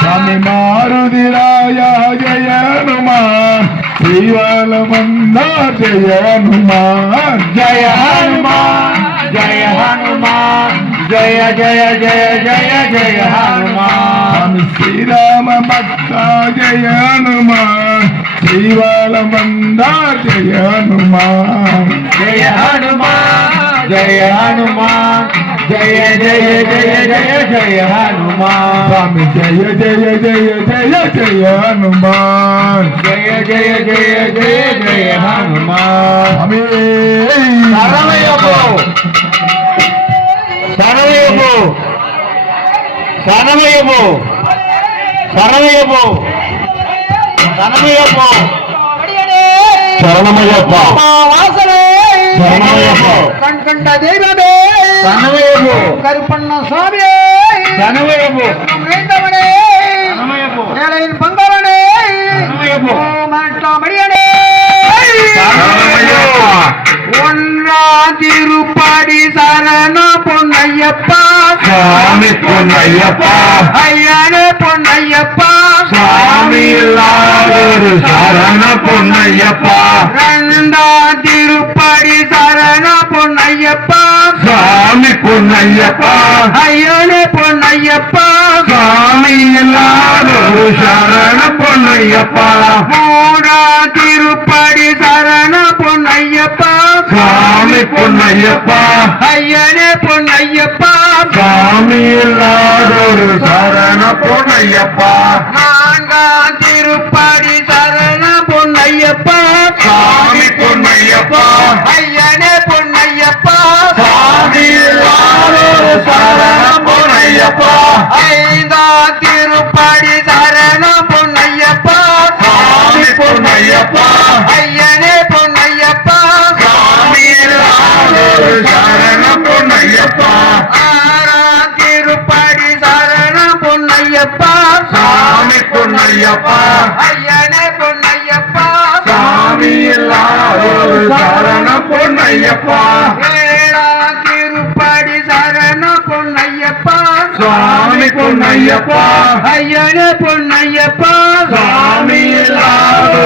स्वामी मारुतिराया जय हनुमान श्रीवाल बंदा जय हनुमान जय हनुमान जय हनुमान जय जय जय जय जय हनुमान श्री राम भक्ता जय हनुमान श्रीवाल बंदा जय हनुमान जय हनुमान जय हनुमान जय जय जय जय जय हनुमान स्वामी जय जय जय जय जय हनुमान जय जय जय जय जय हनुमान शरणमय्यप्पो शरणमय्यप्पो शरणमय्यप्पो शरणमय्यप्पो शरणमय्यप्पो शरणमय्यप्पा शरणमय्यप्पो கண்கண்ட தெய்வமே शरणमय्यप्पो கருப்பண்ண சாமியே शरणमय्यप्पो வேண்டவனே शरणमय्यप्पो ஏழையின் பங்கவனே शरणमय्यप्पो மாட்டாமடியனே शरणमय्यप्पा ஒன்றா திருப்பாடி சரண பொன்னையப்பா स्वामी பொன்னையப்பா ஐயனே பொன்னையப்பா स्वामी இல்லாதொரு சரண பொன்னையப்பா ரெண்டா திருப்பாடி சரண பொன்னையப்பா स्वामी பொன்னையப்பா ஐயனே பொன்னையப்பா स्वामी இல்லாதொரு சரண பொன்னையப்பா மூடா திருப்பாடி சரண பொன்னையப்பா स्वामी பொன்னையப்பா ஐயனே பொன்னையப்பா स्वामी இல்லாதொரு சரண பொன்னையப்பா நான்கா திருப்பாடி சரண பொன்னையப்பா स्वामी பொன்னையப்பா ஐயனே பொன்னையப்பா स्वामी இல்லாதொரு சரண பொன்னையப்பா ஐந்தா திருப்பாடி சரண பொன்னையப்பா स्वामी பொன்னையப்பா ஐயனே பொன்னையப்பா स्वामी இல்லாதொரு சரண பொன்னையப்பா ஆறா திருப்பாடி சரண பொன்னையப்பா स्वामी பொன்னையப்பா ஐயனே பொன்னையப்பா स्वामी இல்லாதொரு சரண பொன்னையப்பா ஏழா திருப்பாடி சரண பொன்னையப்பா स्वामी பொன்னையப்பா ஐயனே பொன்னையப்பா स्वामी இல்லாதொரு